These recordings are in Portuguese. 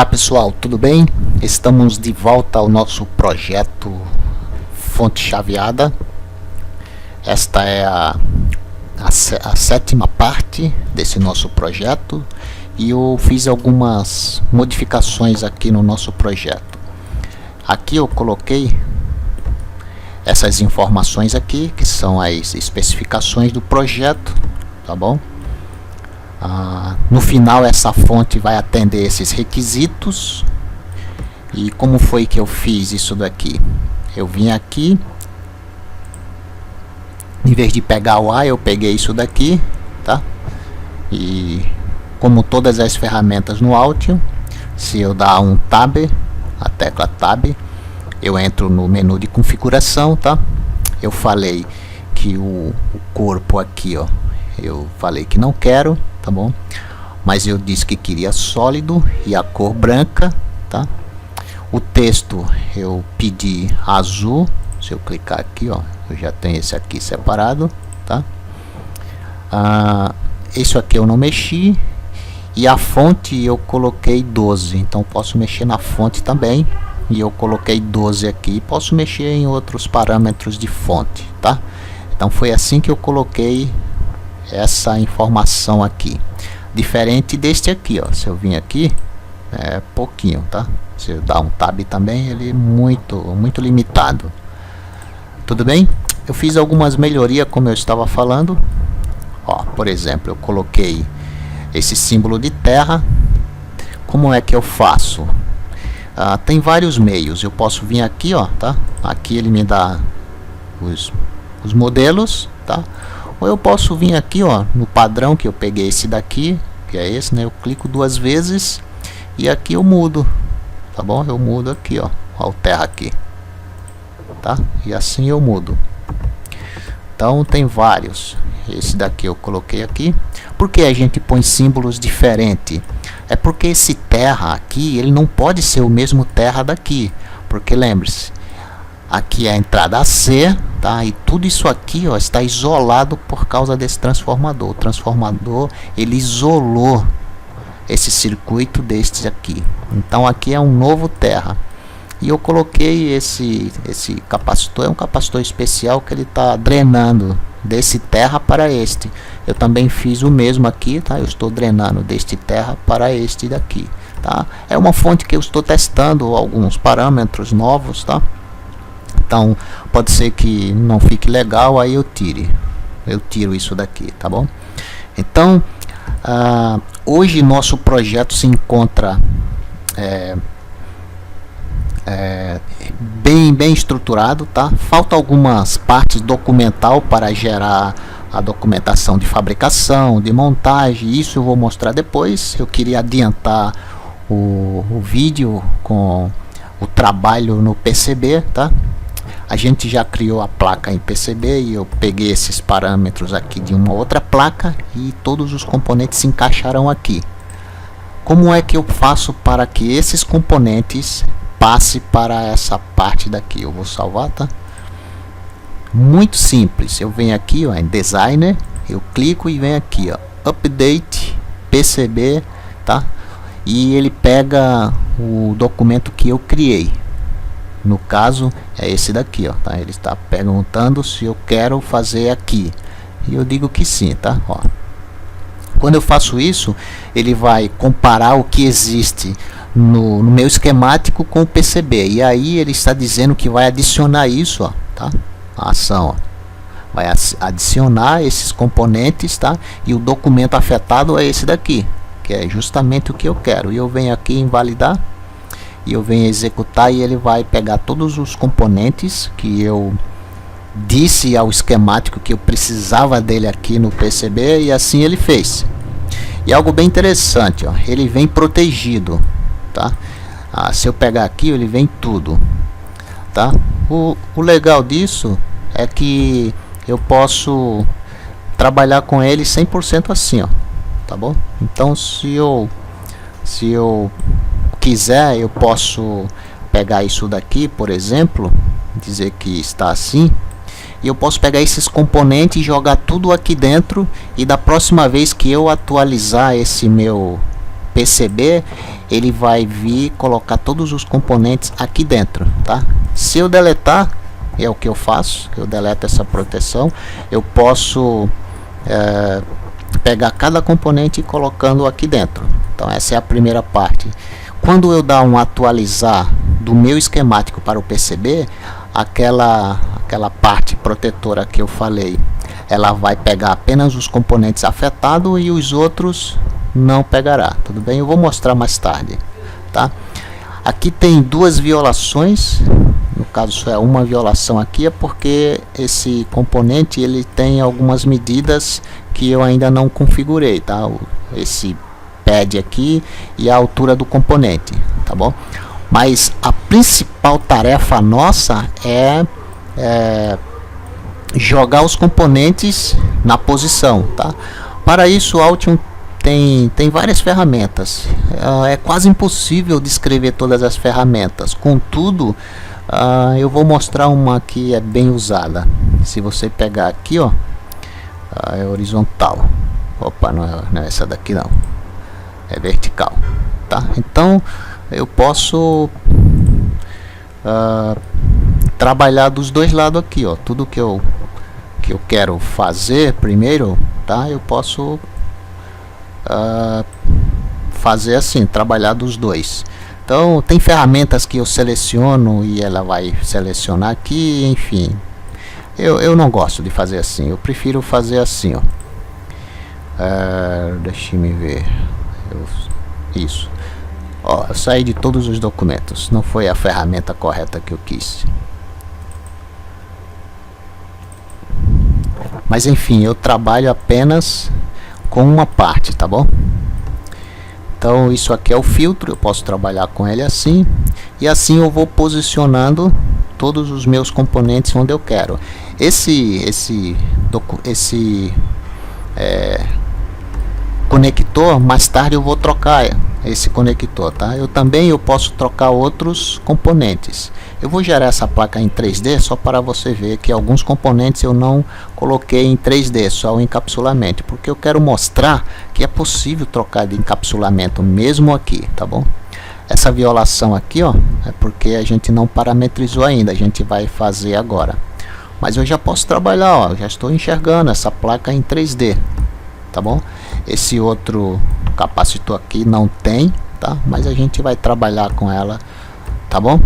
Olá pessoal, tudo bem? Estamos de volta ao nosso projeto Fonte Chaveada. Esta é a sétima parte desse nosso projeto e eu fiz algumas modificações aqui no nosso projeto. Aqui eu coloquei essas informações aqui, que são as especificações do projeto, tá bom? No final essa fonte vai atender esses requisitos. E como foi que eu fiz isso daqui? Eu vim aqui, em vez de pegar o A, eu peguei isso daqui, tá? E como todas as ferramentas no Altium, se eu dar um Tab, a tecla Tab, eu entro no menu de configuração, tá? Eu falei que o corpo aqui, ó, eu falei que não quero, tá bom? Mas eu disse que queria sólido e a cor branca, tá? O texto eu pedi azul. Se eu clicar aqui, ó, eu já tenho esse aqui separado, tá? Esse aqui eu não mexi. E a fonte eu coloquei 12, então posso mexer na fonte também. E eu coloquei 12 aqui, posso mexer em outros parâmetros de fonte, tá? Então foi assim que eu coloquei essa informação aqui, diferente deste aqui, ó. Se eu vim aqui, é pouquinho, tá? Se eu dar um Tab também, ele é muito limitado. Tudo bem? Eu fiz algumas melhorias, como eu estava falando. Ó, por exemplo, eu coloquei esse símbolo de terra. Como é que eu faço? Tem vários meios. Eu posso vir aqui, ó, tá? Aqui ele me dá os modelos, tá? Ou eu posso vir aqui, ó, no padrão, que eu peguei esse daqui, que é esse, né? Eu clico duas vezes e aqui eu mudo, tá bom? Eu mudo aqui, ó, altera aqui, tá? E assim eu mudo. Então tem vários. Esse daqui eu coloquei aqui. Por que a gente põe símbolos diferentes? É porque esse terra aqui, ele não pode ser o mesmo terra daqui, porque lembre-se, aqui é a entrada AC, tá? E tudo isso aqui, ó, está isolado por causa desse transformador. O transformador, ele isolou esse circuito deste aqui. Então aqui é um novo terra. E eu coloquei esse capacitor, é um capacitor especial que ele está drenando desse terra para este. Eu também fiz o mesmo aqui, tá? Eu estou drenando deste terra para este daqui, tá? É uma fonte que eu estou testando alguns parâmetros novos, tá? Então pode ser que não fique legal, aí eu tiro isso daqui, tá bom? Então hoje nosso projeto se encontra bem estruturado, tá? Falta algumas partes documental para gerar a documentação de fabricação, de montagem. Isso eu vou mostrar depois. Eu queria adiantar o vídeo com o trabalho no PCB, tá? A gente já criou a placa em PCB e eu peguei esses parâmetros aqui de uma outra placa e todos os componentes se encaixarão aqui. Como é que eu faço para que esses componentes passe para essa parte daqui? Eu vou salvar, tá? Muito simples. Eu venho aqui, ó, em Designer, eu clico e venho aqui, ó, Update PCB, tá? E ele pega o documento que eu criei. No caso é esse daqui, ó, tá? Ele está perguntando se eu quero fazer aqui e eu digo que sim, tá? Ó. Quando eu faço isso, ele vai comparar o que existe no meu esquemático com o PCB, e aí ele está dizendo que vai adicionar isso, ó, tá? A ação, ó, vai adicionar esses componentes, tá? E o documento afetado é esse daqui, que é justamente o que eu quero. E eu venho aqui em validar e eu venho executar, e ele vai pegar todos os componentes que eu disse ao esquemático que eu precisava dele aqui no PCB, e assim ele fez. E algo bem interessante, ó, ele vem protegido, tá? Se eu pegar aqui, ele vem tudo, tá? O legal disso é que eu posso trabalhar com ele 100% assim, ó, tá bom? Então se eu quiser, eu posso pegar isso daqui, por exemplo, dizer que está assim, e eu posso pegar esses componentes e jogar tudo aqui dentro, e da próxima vez que eu atualizar esse meu PCB, ele vai vir colocar todos os componentes aqui dentro, tá? Se eu deletar, é o que eu faço, eu deleto essa proteção, eu posso pegar cada componente e colocando aqui dentro. Então essa é a primeira parte. Quando eu dar um atualizar do meu esquemático para o PCB, aquela parte protetora que eu falei, ela vai pegar apenas os componentes afetados e os outros não pegará, tudo bem? Eu vou mostrar mais tarde, tá? Aqui tem duas violações, no caso só é uma violação aqui, é porque esse componente ele tem algumas medidas que eu ainda não configurei, tá? Esse pad aqui e a altura do componente, tá bom? Mas a principal tarefa nossa é jogar os componentes na posição, tá? Para isso o Altium tem várias ferramentas, é quase impossível descrever todas as ferramentas, contudo eu vou mostrar uma que é bem usada. Se você pegar aqui, ó, é horizontal, opa, não é essa daqui não, é vertical, tá? Então eu posso trabalhar dos dois lados aqui, ó, tudo que eu quero fazer primeiro, tá? Eu posso fazer assim, trabalhar dos dois. Então tem ferramentas que eu seleciono e ela vai selecionar aqui, enfim. Eu não gosto de fazer assim, eu prefiro fazer assim, ó. Deixa me ver, isso. Ó, eu saí de todos os documentos, não foi a ferramenta correta que eu quis. Mas enfim, eu trabalho apenas com uma parte, tá bom? Então isso aqui é o filtro, eu posso trabalhar com ele assim, e assim eu vou posicionando todos os meus componentes onde eu quero. Esse conector, mais tarde eu vou trocar esse conector, tá? Eu posso trocar outros componentes. Eu vou gerar essa placa em 3D só para você ver que alguns componentes eu não coloquei em 3D, só o encapsulamento, porque eu quero mostrar que é possível trocar de encapsulamento mesmo aqui, tá bom? Essa violação aqui, ó, é porque a gente não parametrizou ainda, a gente vai fazer agora. Mas eu já posso trabalhar, ó, já estou enxergando essa placa em 3D, tá bom? Esse outro capacitor aqui não tem, tá? Mas a gente vai trabalhar com ela, tá bom?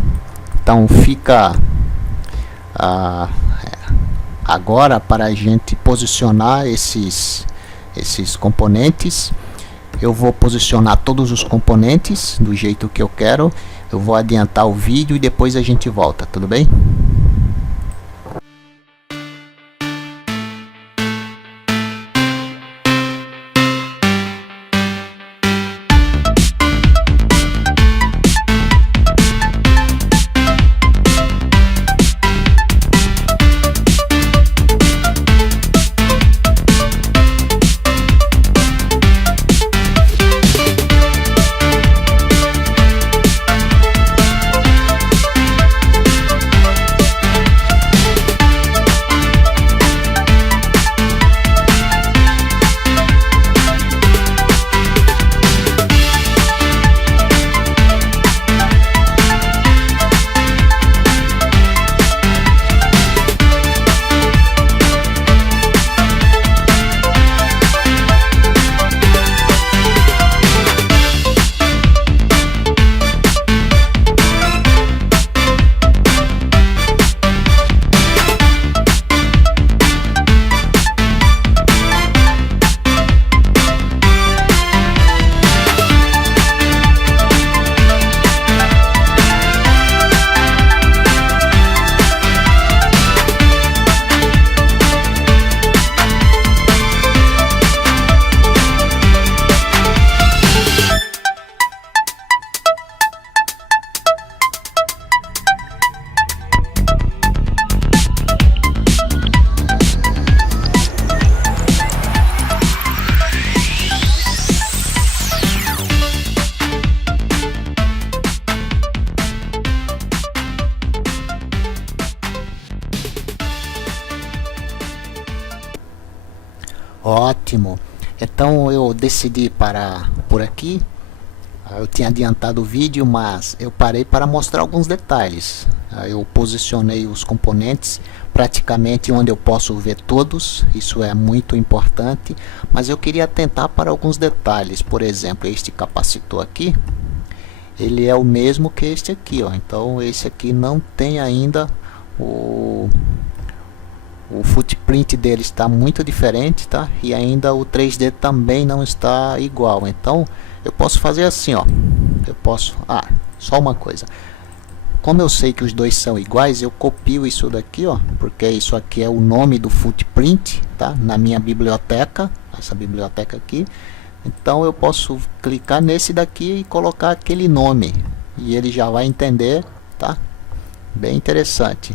Então fica agora para a gente posicionar esses componentes. Eu vou posicionar todos os componentes do jeito que eu quero. Eu vou adiantar o vídeo e depois a gente volta, tudo bem? Ótimo. Então eu decidi parar por aqui, Eu tinha adiantado o vídeo, mas eu parei para mostrar alguns detalhes. Eu posicionei os componentes praticamente onde eu posso ver todos, isso é muito importante, mas eu queria atentar para alguns detalhes. Por exemplo, este capacitor aqui, ele é o mesmo que este aqui, ó. Então esse aqui não tem ainda o footprint dele, está muito diferente, tá? E ainda o 3D também não está igual. Então eu posso fazer assim, ó. Eu posso, só uma coisa. Como eu sei que os dois são iguais, eu copio isso daqui, ó, porque isso aqui é o nome do footprint, tá? Na minha biblioteca, essa biblioteca aqui. Então eu posso clicar nesse daqui e colocar aquele nome e ele já vai entender, tá? Bem interessante.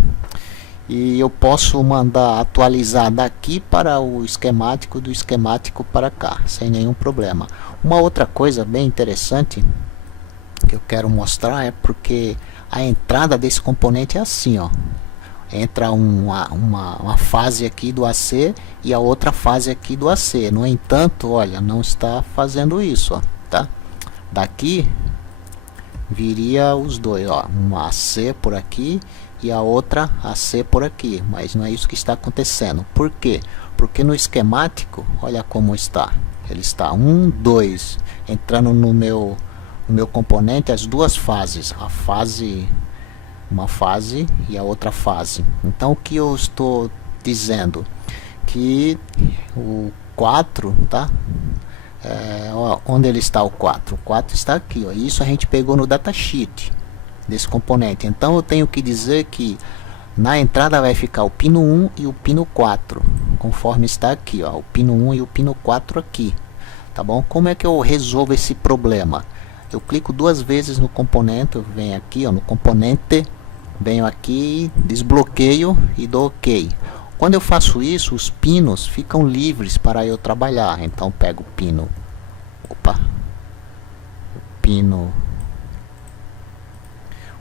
E eu posso mandar atualizar daqui para o esquemático, do esquemático para cá, sem nenhum problema. Uma outra coisa bem interessante que eu quero mostrar é porque a entrada desse componente é assim, ó. Entra uma fase aqui do AC e a outra fase aqui do AC. No entanto, olha, não está fazendo isso, ó, tá? Daqui viria os dois, ó, uma AC por aqui e a outra AC por aqui, mas não é isso que está acontecendo. Por quê? Porque no esquemático, olha como está. Ele está 1, 2, entrando no meu componente as duas fases, uma fase e a outra fase. Então o que eu estou dizendo que o 4, tá? Onde ele está o 4? O 4 está aqui, ó. Isso a gente pegou no datasheet desse componente. Então eu tenho que dizer que na entrada vai ficar o pino 1 e o pino 4, conforme está aqui, ó, o pino 1 e o pino 4 aqui, tá bom? Como é que eu resolvo esse problema? Eu clico duas vezes no componente, eu venho aqui, ó, no componente, venho aqui, desbloqueio e dou OK. Quando eu faço isso, os pinos ficam livres para eu trabalhar. Então pego o pino,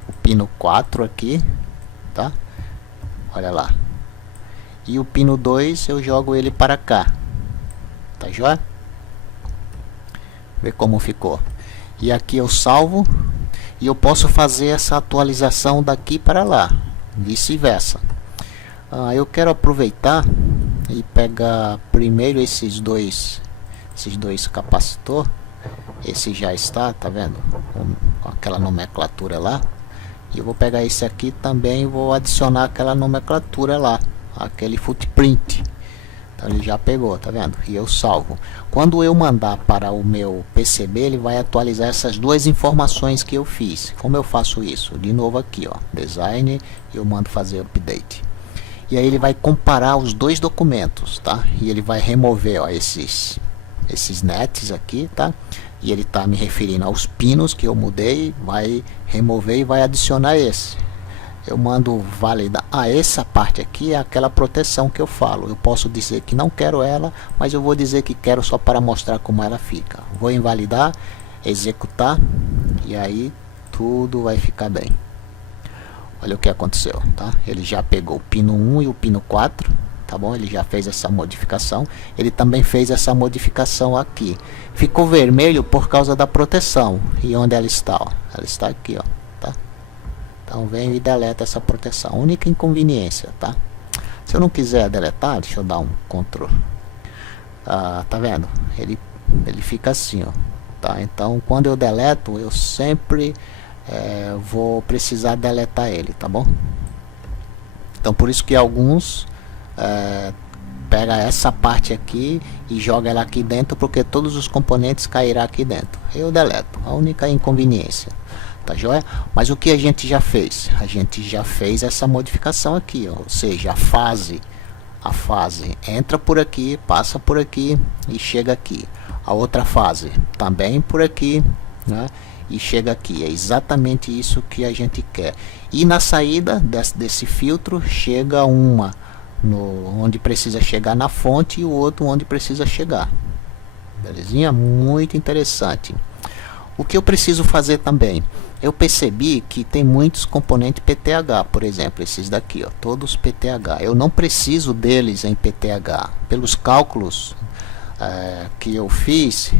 o pino 4 aqui, tá? Olha lá. E o pino 2 eu jogo ele para cá. Tá joia? Vê como ficou. E aqui eu salvo e eu posso fazer essa atualização daqui para lá, vice-versa. Eu quero aproveitar e pegar primeiro esses dois capacitor. Esse já está, tá vendo? Com aquela nomenclatura lá. E eu vou pegar esse aqui também e vou adicionar aquela nomenclatura lá, aquele footprint. Então ele já pegou, tá vendo? E eu salvo. Quando eu mandar para o meu PCB, ele vai atualizar essas duas informações que eu fiz. Como eu faço isso? De novo aqui, ó, design, eu mando fazer update. E aí ele vai comparar os dois documentos, tá? E ele vai remover, ó, esses nets aqui, tá? E ele tá me referindo aos pinos que eu mudei, vai remover e vai adicionar esse. Eu mando validar. Essa parte aqui é aquela proteção que eu falo. Eu posso dizer que não quero ela, mas eu vou dizer que quero só para mostrar como ela fica. Vou invalidar, executar e aí tudo vai ficar bem. Olha o que aconteceu, tá? Ele já pegou o pino 1 e o pino 4, tá bom? Ele já fez essa modificação. Ele também fez essa modificação aqui. Ficou vermelho por causa da proteção. E onde ela está, ó? Ela está aqui, ó. Então vem e deleta essa proteção. Única inconveniência, tá? Se eu não quiser deletar, deixa eu dar um Ctrl. Tá vendo? Ele fica assim, ó. Tá? Então quando eu deleto, eu sempre vou precisar deletar ele, tá bom? Então por isso que alguns pega essa parte aqui e joga ela aqui dentro, porque todos os componentes cairão aqui dentro. Eu deleto. A única inconveniência. Tá joia? Mas o que a gente já fez? A gente já fez essa modificação aqui, ó, ou seja, a fase entra por aqui, passa por aqui e chega aqui. A outra fase também por aqui, né? E chega aqui. É exatamente isso que a gente quer. E na saída desse filtro chega uma onde precisa chegar na fonte e o outro onde precisa chegar. Belezinha? Muito interessante. O que eu preciso fazer também? Eu percebi que tem muitos componentes PTH, por exemplo, esses daqui, ó, todos PTH. Eu não preciso deles em PTH. Pelos cálculos que eu fiz,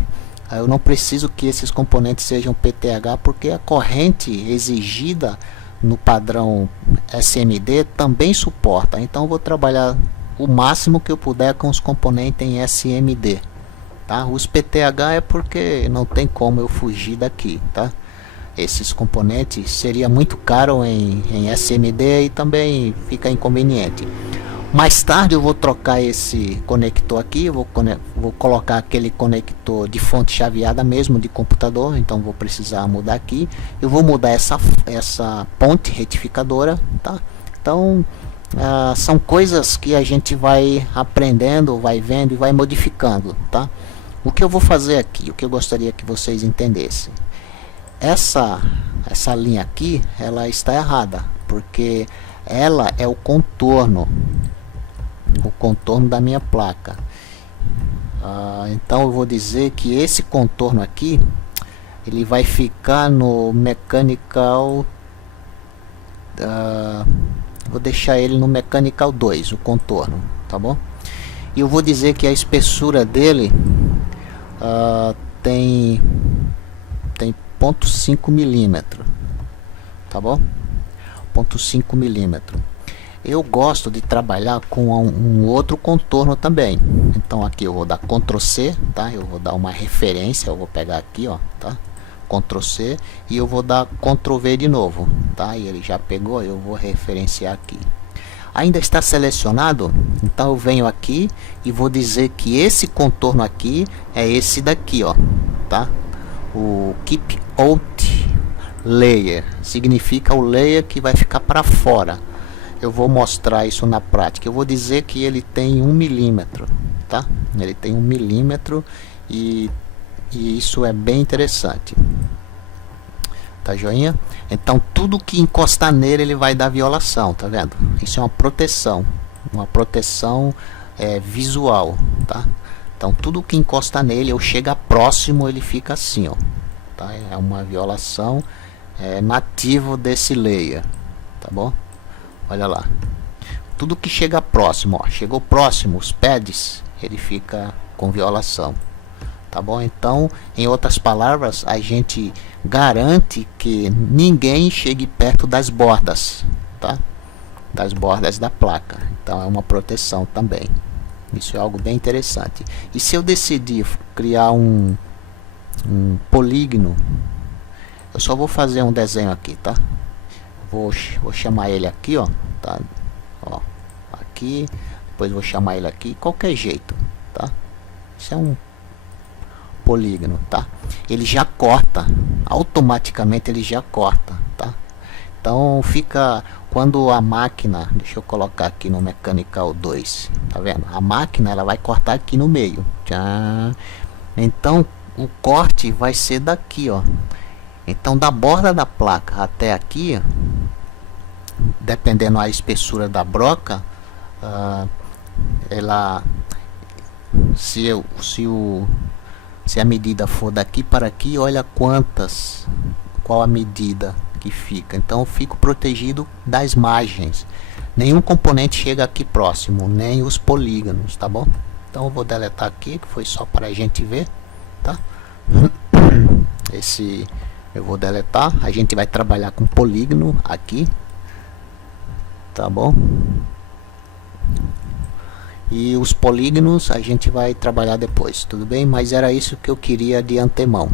Eu não preciso que esses componentes sejam PTH, porque a corrente exigida no padrão SMD também suporta. Então eu vou trabalhar o máximo que eu puder com os componentes em SMD, tá? Os PTH é porque não tem como eu fugir daqui, tá? Esses componentes seria muito caro em SMD e também fica inconveniente. Mais tarde eu vou trocar esse conector aqui, vou colocar aquele conector de fonte chaveada mesmo de computador, então vou precisar mudar aqui. Eu vou mudar essa ponte retificadora, tá? Então são coisas que a gente vai aprendendo, vai vendo e vai modificando, tá? O que eu vou fazer aqui, o que eu gostaria que vocês entendessem, essa linha aqui, ela está errada, porque ela é o contorno da minha placa. Então eu vou dizer que esse contorno aqui, ele vai ficar no mechanical, vou deixar ele no mechanical 2, o contorno, tá bom? E eu vou dizer que a espessura dele tem 0,5 milímetro, tá bom? 0,5 milímetro. Eu gosto de trabalhar com um outro contorno também. Então aqui eu vou dar Ctrl C, tá? Eu vou dar uma referência, eu vou pegar aqui, ó, tá? Ctrl C e eu vou dar Ctrl V de novo, tá? E ele já pegou, eu vou referenciar aqui. Ainda está selecionado, então eu venho aqui e vou dizer que esse contorno aqui é esse daqui, ó, tá? O Keep Out Layer significa o layer que vai ficar para fora. Eu vou mostrar isso na prática. Eu vou dizer que ele tem 1 milímetro, tá? Ele tem 1 milímetro e isso é bem interessante. Tá joinha? Então tudo que encostar nele ele vai dar violação, tá vendo? Isso é uma proteção visual, tá? Então tudo que encosta nele, eu chego próximo, ele fica assim, ó, tá? É uma violação nativo desse layer, tá bom? Olha lá, tudo que chega próximo, ó, chegou próximo, os pads, ele fica com violação, tá bom? Então, em outras palavras, a gente garante que ninguém chegue perto das bordas, tá? Das bordas da placa. Então é uma proteção também. Isso é algo bem interessante. E se eu decidir criar um polígono, eu só vou fazer um desenho aqui, tá? Vou chamar ele aqui, ó, tá? Ó, aqui, depois vou chamar ele aqui, qualquer jeito, tá? Isso é um polígono, tá? Ele já corta, automaticamente ele já corta, tá? Então fica, quando a máquina, deixa eu colocar aqui no Mechanical 2, tá vendo? A máquina ela vai cortar aqui no meio, tchá. Então o corte vai ser daqui, ó. Então da borda da placa até aqui, dependendo da espessura da broca, ela, se a medida for daqui para aqui, olha qual a medida que fica. Então eu fico protegido das margens. Nenhum componente chega aqui próximo, nem os polígonos, tá bom? Então eu vou deletar aqui, que foi só para a gente ver, tá? Esse eu vou deletar. A gente vai trabalhar com polígono aqui, tá bom? E os polígonos a gente vai trabalhar depois, tudo bem? Mas era isso que eu queria de antemão.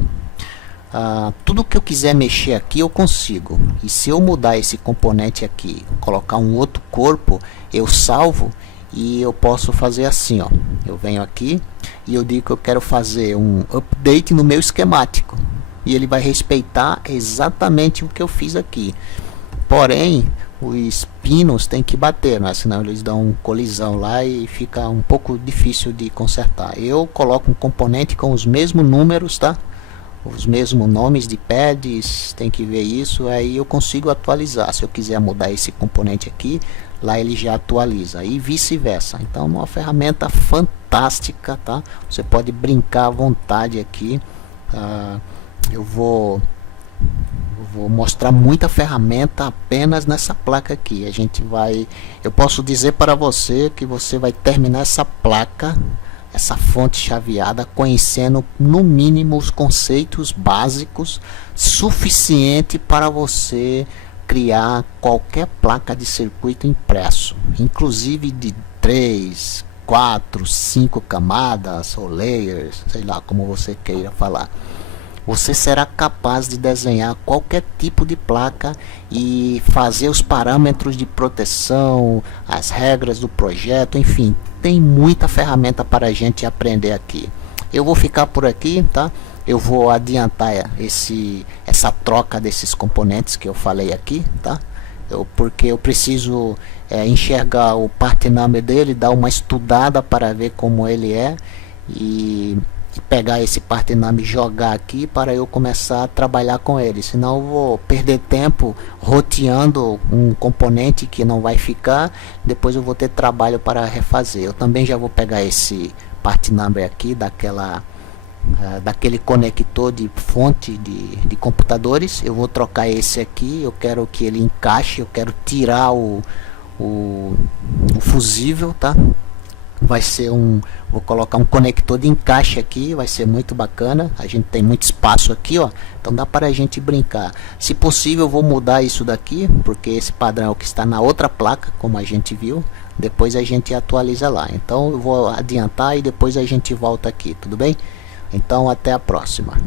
Tudo que eu quiser mexer aqui eu consigo. E se eu mudar esse componente aqui, colocar um outro corpo, eu salvo e eu posso fazer assim, ó. Eu venho aqui e eu digo que eu quero fazer um update no meu esquemático. E ele vai respeitar exatamente o que eu fiz aqui. Porém, os pinos tem que bater, né? Senão eles dão colisão lá e fica um pouco difícil de consertar. Eu coloco um componente com os mesmos números, tá? Os mesmos nomes de pads, tem que ver isso, aí eu consigo atualizar. Se eu quiser mudar esse componente aqui, lá ele já atualiza e vice-versa. Então é uma ferramenta fantástica, tá? Você pode brincar à vontade aqui. Eu vou mostrar muita ferramenta apenas nessa placa aqui. Eu posso dizer para você que você vai terminar essa placa essa fonte chaveada, conhecendo no mínimo os conceitos básicos suficiente para você criar qualquer placa de circuito impresso, inclusive de 3, 4, 5 camadas ou layers, sei lá como você queira falar. Você será capaz de desenhar qualquer tipo de placa e fazer os parâmetros de proteção, as regras do projeto, enfim, tem muita ferramenta para a gente aprender aqui. Eu vou ficar por aqui, tá? Eu vou adiantar essa troca desses componentes que eu falei aqui, tá? Porque eu preciso enxergar o part number dele, dar uma estudada para ver como ele é e pegar esse part number e jogar aqui para eu começar a trabalhar com ele, senão eu vou perder tempo roteando um componente que não vai ficar, depois eu vou ter trabalho para refazer. Eu também já vou pegar esse part number aqui daquele conector de fonte de computadores, eu vou trocar esse aqui, eu quero que ele encaixe, eu quero tirar o fusível, tá? Vai ser vou colocar um conector de encaixe aqui, vai ser muito bacana, a gente tem muito espaço aqui, ó, então dá para a gente brincar. Se possível eu vou mudar isso daqui, porque esse padrão é o que está na outra placa, como a gente viu, depois a gente atualiza lá. Então eu vou adiantar e depois a gente volta aqui, tudo bem? Então até a próxima.